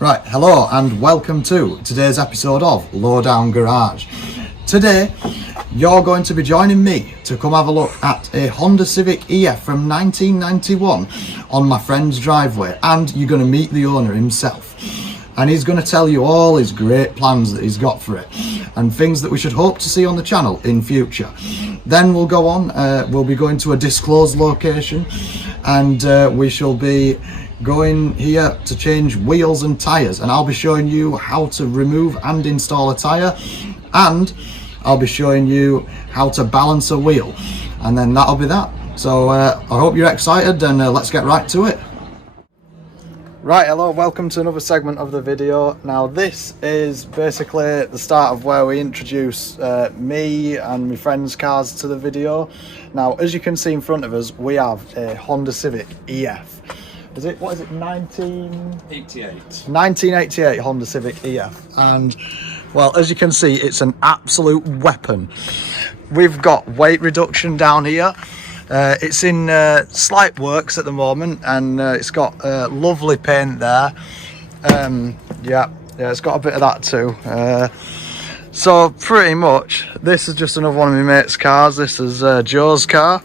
Right, hello and welcome to today's episode of LowDown Garage. Today, you're going to be joining me to come have a look at a Honda Civic EF from 1991 on my friend's driveway, and you're going to meet the owner himself. And he's going to tell you all his great plans that he's got for it and things that we should hope to see on the channel in future. Then we'll go on, we'll be going to a disclosed location, and we shall be going here to change wheels and tyres, and I'll be showing you how to remove and install a tyre, and I'll be showing you how to balance a wheel, and then that'll be that. So I hope you're excited, and let's get right to it. Right, hello, welcome to another segment of the video. Now this is basically the start of where we introduce me and my friends' cars to the video. Now as you can see in front of us, we have a Honda Civic EF. What is it, 1988 Honda Civic EF, and well, as you can see, it's an absolute weapon. We've got weight reduction down here. It's in slight works at the moment, and it's got lovely paint there. Yeah, it's got a bit of that too. So pretty much this is just another one of my mate's cars. This is Joe's car.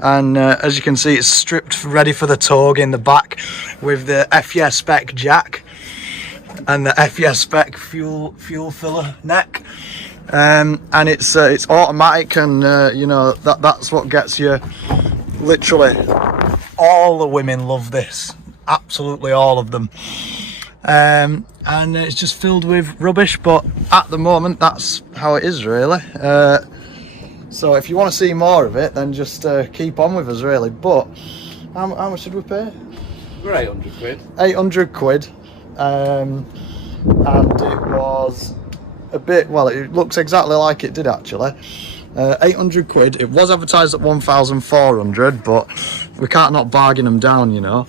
And as you can see, it's stripped ready for the tow in the back with the FE spec jack and the FE spec fuel filler neck, and it's automatic, and you know, that's what gets you. Literally all the women love this, absolutely all of them, and it's just filled with rubbish, but at the moment that's how it is really. So if you want to see more of it, then just keep on with us really. But how much did we pay? We're 800 quid. 800 quid. And it was a bit, well, it looks exactly like it did actually. 800 quid. It was advertised at 1,400, but we can't not bargain them down, you know.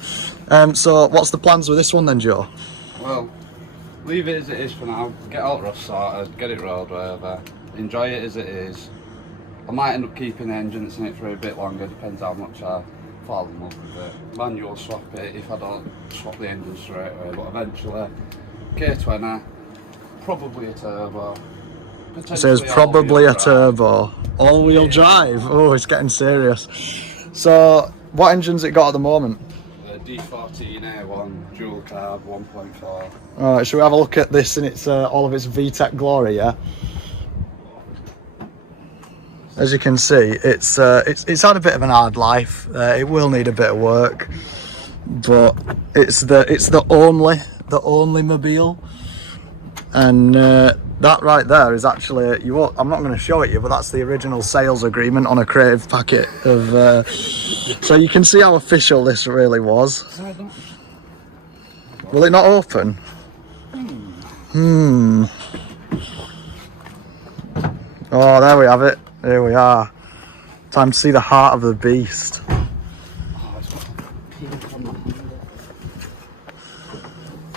So what's the plans with this one then, Joe? Well, leave it as it is for now. Get all the rust sorted, get it rolled over, enjoy it as it is. I might end up keeping the engine that's in it for a bit longer, depends how much I fall in love with it. Manual swap it if I don't swap the engine straight away, but eventually K20, probably a turbo. It says probably a turbo. All-wheel drive. Oh, it's getting serious. So what engine's it got at the moment? D14A1 dual carb 1.4. Alright, should we have a look at this in its all of its VTEC glory, yeah? As you can see, it's had a bit of an hard life. It will need a bit of work, but it's the only mobile, and that right there is actually, I'm not going to show it you, but that's the original sales agreement on a creative packet of. So you can see how official this really was. Will it not open? Oh, there we have it. Here we are. Time to see the heart of the beast.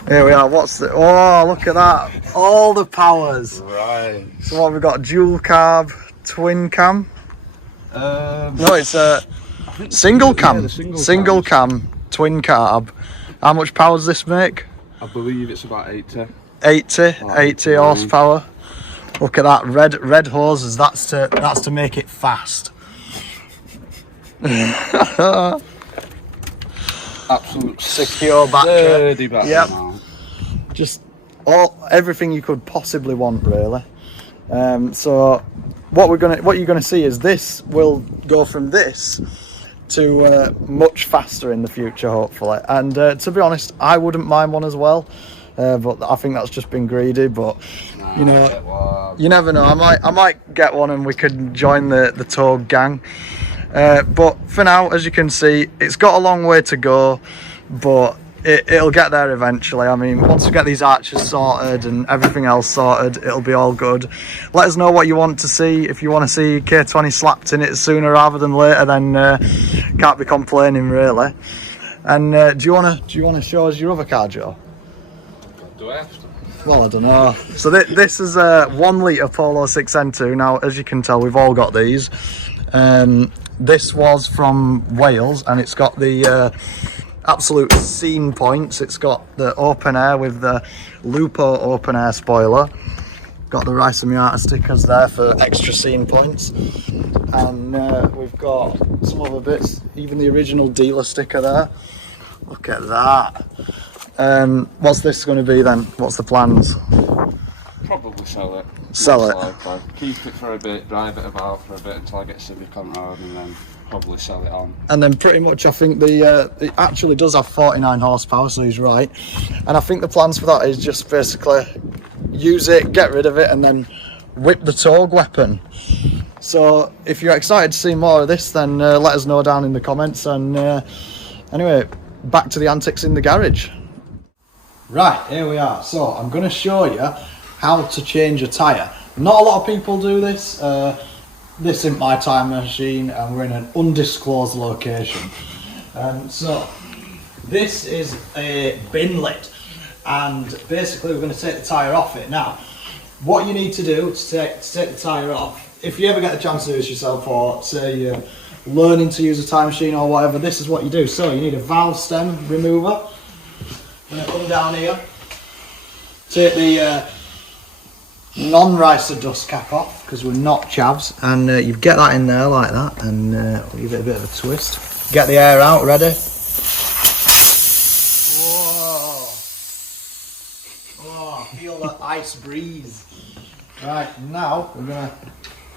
Here we are. What's the? Oh, look at that! All the powers. Right. So what have we got? Dual carb, twin cam. No, it's a single cam. Yeah, single cam, twin carb. How much power does this make? I believe it's about 80. 80 horsepower. Look at that, red hoses. That's to make it fast. Absolute secure battery. Yep. Just everything you could possibly want, really. So what you're gonna see is this will go from this to much faster in the future, hopefully. And to be honest, I wouldn't mind one as well. But I think that's just been greedy. But you know, you never know. I might get one, and we could join the tow gang. But for now, as you can see, it's got a long way to go, but it'll get there eventually. I mean, once we get these arches sorted and everything else sorted, it'll be all good. Let us know what you want to see. If you want to see K20 slapped in it sooner rather than later, then can't be complaining really. And do you want to show us your other car, Joe? Do I have to? Well, I don't know. So this is a 1 litre Polo 6N2. Now, as you can tell, we've all got these. This was from Wales, and it's got the absolute scene points. It's got the open air with the Lupo open air spoiler. Got the Rice and Miata stickers there for extra scene points. And we've got some other bits, even the original dealer sticker there. Look at that. What's this going to be then? What's the plans? Probably sell it. Sell it? Likely. Keep it for a bit, drive it about for a bit until I get Civic on road, and then probably sell it on. And then pretty much I think it actually does have 49 horsepower, so he's right. And I think the plans for that is just basically use it, get rid of it, and then whip the Togue weapon. So if you're excited to see more of this, then let us know down in the comments. And anyway, back to the antics in the garage. Right, here we are. So I'm going to show you how to change a tyre. Not a lot of people do this. This isn't my time machine, and we're in an undisclosed location. So this is a bin lid, and basically we're going to take the tyre off it. Now, what you need to do to take the tyre off, if you ever get the chance to do this yourself, or say you're learning to use a tyre machine or whatever, this is what you do. So you need a valve stem remover. I'm going to come down here, take the non-ricer dust cap off, because we're not chavs, and you get that in there like that, and give it a bit of a twist. Get the air out, ready? Whoa! Oh, feel the ice breeze. Right, now we're going to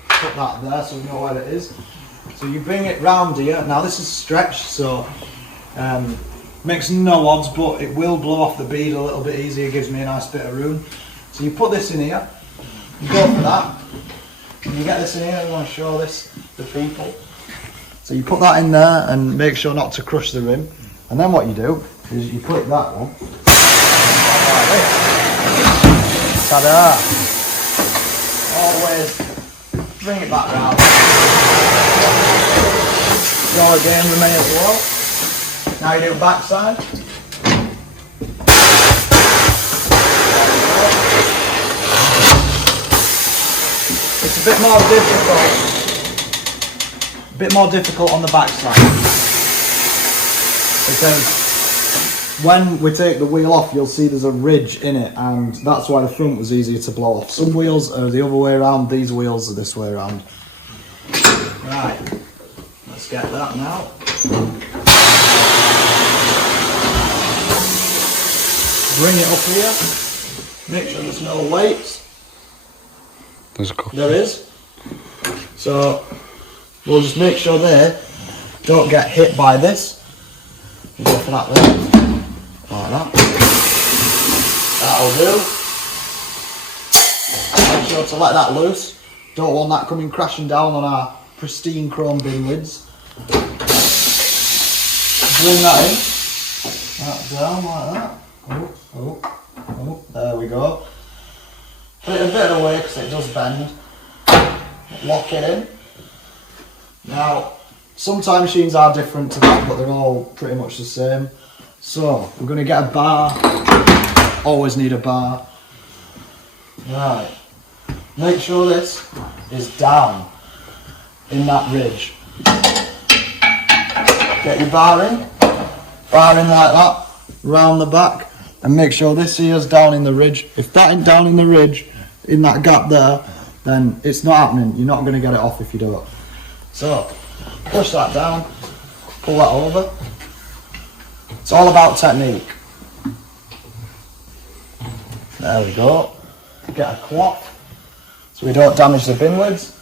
put that there so we know where it is. So you bring it round here. Now this is stretched, so makes no odds, but it will blow off the bead a little bit easier, gives me a nice bit of room. So you put this in here, you go for that, and you get this in here. I want to show this to people. So you put that in there and make sure not to crush the rim, and then what you do is you put that one like this. Ta-da! Always bring it back round. Go again with me as well. Now you do backside. It's a bit more difficult on the backside, because when we take the wheel off, you'll see there's a ridge in it, and that's why the front was easier to blow off. Some wheels are the other way around, these wheels are this way around. Right, let's get that now. Bring it up here, make sure there's no weights. There's a couple. There is. So we'll just make sure they don't get hit by this. We'll go for that there, like that. That'll do. Make sure to let that loose. Don't want that coming crashing down on our pristine chrome bin lids. Bring that in. That down like that. Oh, there we go. Put it a bit away because it does bend. Lock it in. Now, some time machines are different to that, but they're all pretty much the same. So, we're going to get a bar. Always need a bar. Right. Make sure this is down in that ridge. Get your bar in like that, round the back. And make sure this here is down in the ridge. If that ain't down in the ridge, in that gap there, then it's not happening. You're not going to get it off if you do it. So, push that down, pull that over. It's all about technique. There we go. Get a cloth so we don't damage the bin lids.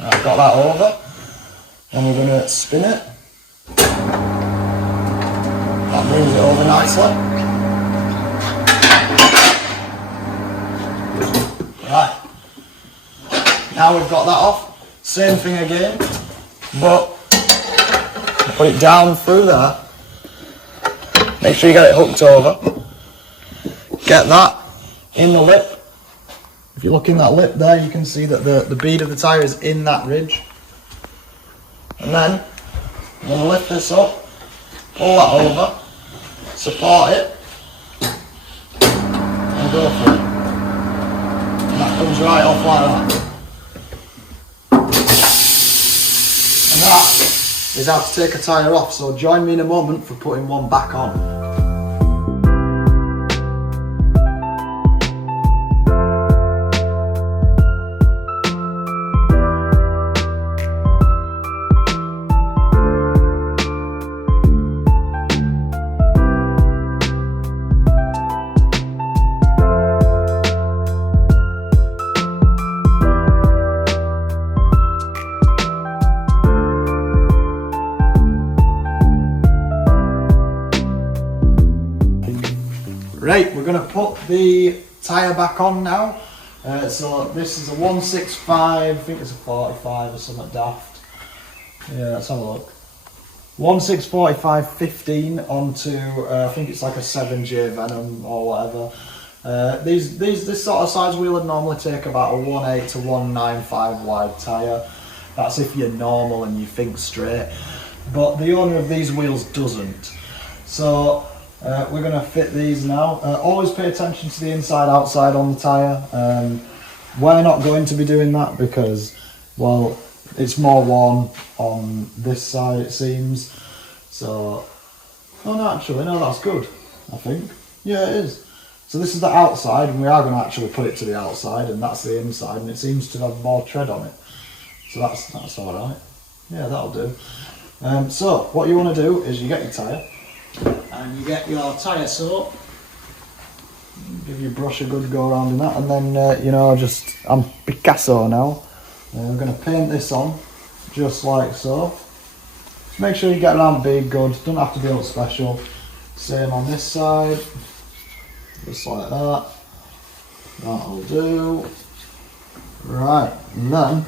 I've got that over. And we're going to spin it. That brings it over nicely. Right. Now we've got that off. Same thing again, but put it down through there. Make sure you get it hooked over. Get that in the lip. If you look in that lip there, you can see that the bead of the tyre is in that ridge. And then I'm going to lift this up, pull that over, support it, and go for it. And that comes right off like that. And that is how to take a tyre off, so join me in a moment for putting one back on. Right, we're going to put the tyre back on now. So this is a 165, I think it's a 45 or something daft. Yeah, let's have a look. 1645/15 onto, I think it's like a 7J Venom or whatever. This sort of size wheel would normally take about a 1.8 to 1.95 wide tyre. That's if you're normal and you think straight. But the owner of these wheels doesn't. So we're going to fit these now. Always pay attention to the inside outside on the tyre. We're not going to be doing that because, well, it's more worn on this side it seems. So, oh no, actually, no, that's good, I think. Yeah, it is. So this is the outside, and we are going to actually put it to the outside, and that's the inside, and it seems to have more tread on it. So that's alright. Yeah, that'll do. So what you want to do is you get your tyre, and you get your tyre soap, give your brush a good go around in that, and then, you know, I'm Picasso now. I'm going to paint this on, just like so. Just make sure you get around big good, don't have to be all special. Same on this side, just like that. That'll do. Right, and then,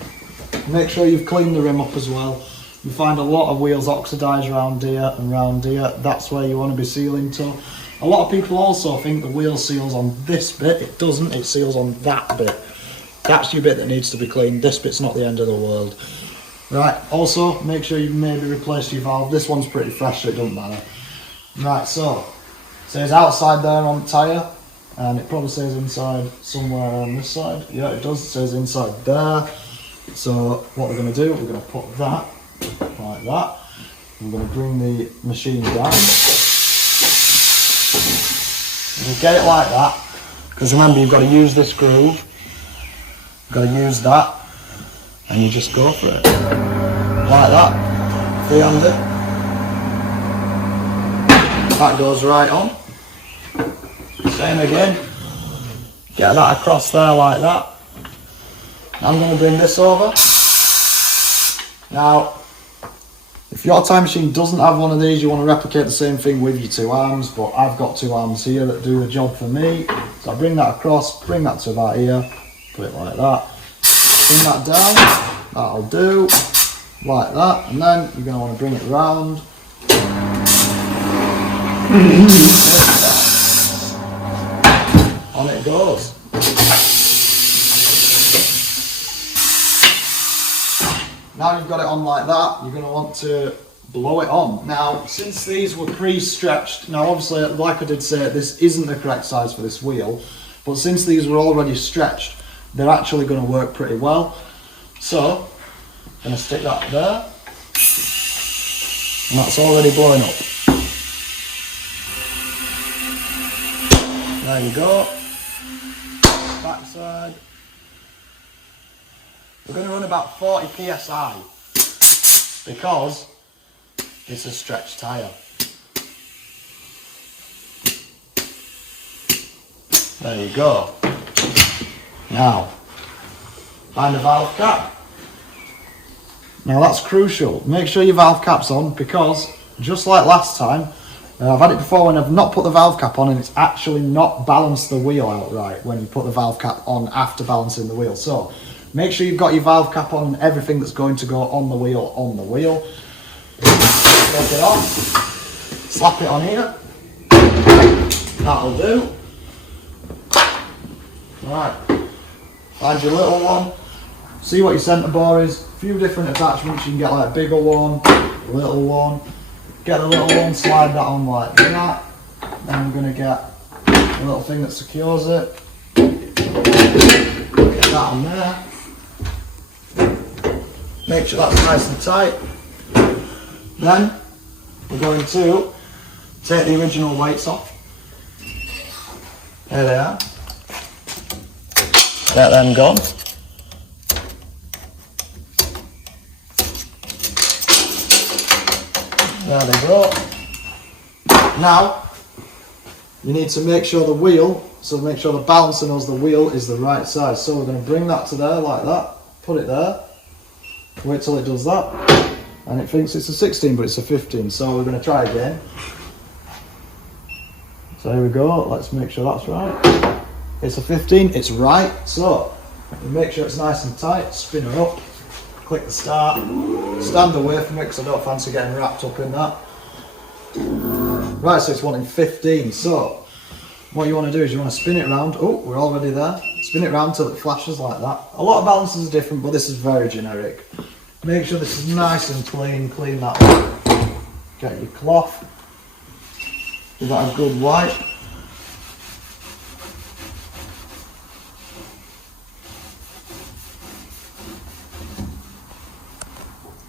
make sure you've cleaned the rim up as well. You find a lot of wheels oxidise around here and round here. That's where you want to be sealing to. A lot of people also think the wheel seals on this bit. It doesn't, it seals on that bit. That's your bit that needs to be cleaned. This bit's not the end of the world. Right, also make sure you maybe replace your valve. This one's pretty fresh, so it doesn't matter. Right, so it says outside there on the tyre, and it probably says inside somewhere on this side. Yeah, it does. It says inside there. So what we're going to do, we're going to put that like that. I'm going to bring the machine down. You get it like that, because remember you've got to use this groove, you've got to use that, and you just go for it. Like that, free-handed. That goes right on. Same again. Get that across there like that. I'm going to bring this over. Now, if your time machine doesn't have one of these, you want to replicate the same thing with your two arms, but I've got two arms here that do the job for me. So I bring that across, bring that to about here, put it like that. Bring that down, that'll do, like that, and then you're going to want to bring it round. On it goes. Now you've got it on like that, you're going to want to blow it on. Now, since these were pre-stretched, now obviously, like I did say, this isn't the correct size for this wheel, but since these were already stretched, they're actually going to work pretty well. So, I'm going to stick that there, and that's already blowing up. There you go. Backside. We're going to run about 40 psi because it's a stretched tyre. There you go. Now, find a valve cap. Now that's crucial. Make sure your valve cap's on, because just like last time, I've had it before when I've not put the valve cap on and it's actually not balanced the wheel outright when you put the valve cap on after balancing the wheel. So make sure you've got your valve cap on and everything that's going to go on the wheel on the wheel. Take it off, slap it on here, that'll do. Right, find your little one, see what your centre bore is. A few different attachments, you can get like a bigger one, a little one. Get the little one, slide that on like that. Then I'm going to get a little thing that secures it. Get that on there. Make sure that's nice and tight. Then we're going to take the original weights off. There they are. Get them gone. There they go. Now, you need to make sure the wheel, so make sure the balancer knows the wheel is the right size. So we're going to bring that to there like that, put it there, wait till it does that, and it thinks it's a 16 but it's a 15, so we're going to try again. So here we go, let's make sure that's right. It's a 15, it's right, so you make sure it's nice and tight, spin her up, click the start, stand away from it because I don't fancy getting wrapped up in that. Right, so it's wanting 15, so what you want to do is you want to spin it round. Oh, we're already there. Spin it round till it flashes like that. A lot of balances are different, but this is very generic. Make sure this is nice and clean, clean that up. Get your cloth, give that a good wipe.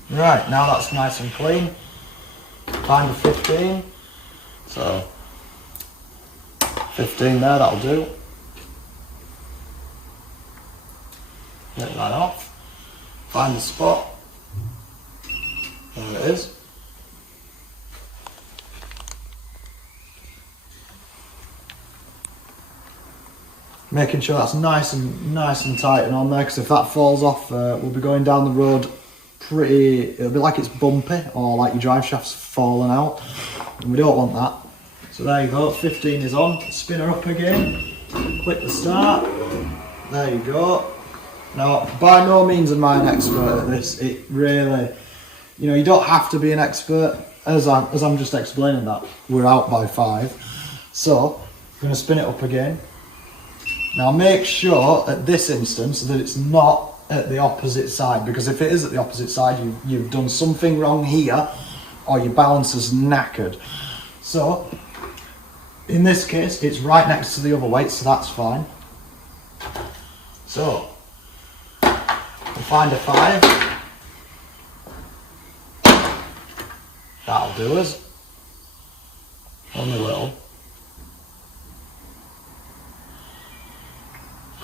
Right, now that's nice and clean. Find the 15. So 15 there, that'll do. Get that off. Find the spot. There it is. Making sure that's nice and tight and on there, because if that falls off, we'll be going down the road it'll be like it's bumpy or like your drive shaft's falling out, and we don't want that. So there you go, 15 is on. Spin her up again, click the start. There you go. Now, by no means am I an expert at this. It really, you don't have to be an expert. As I'm just explaining that, we're out by 5. So I'm going to spin it up again. Now make sure at this instance that it's not at the opposite side, because if it is at the opposite side, you've done something wrong here, or your balancer's knackered. So in this case, it's right next to the other weight, so that's fine. So we'll find a 5. That'll do us. Only a little.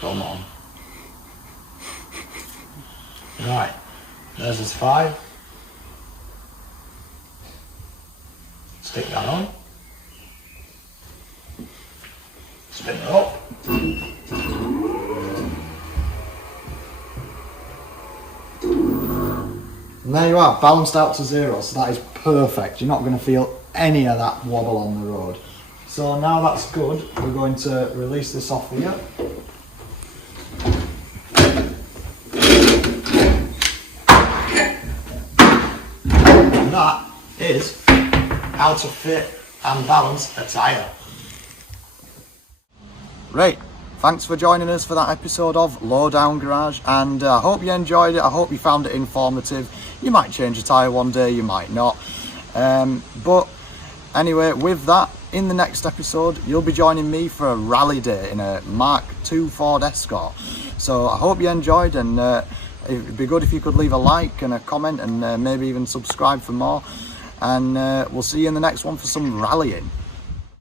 Come on. Right, there's his 5. Stick that on. Spin it up. And there you are, balanced out to 0, so that is perfect. You're not going to feel any of that wobble on the road. So now that's good, we're going to release this off here. That is how to fit and balance a tyre. Right, thanks for joining us for that episode of LowDown Garage, and I hope you enjoyed it. I hope you found it informative. You might change a tyre one day, you might not. But anyway, with that, in the next episode, you'll be joining me for a rally day in a Mark II Ford Escort. So I hope you enjoyed, and it'd be good if you could leave a like and a comment, and maybe even subscribe for more. And we'll see you in the next one for some rallying.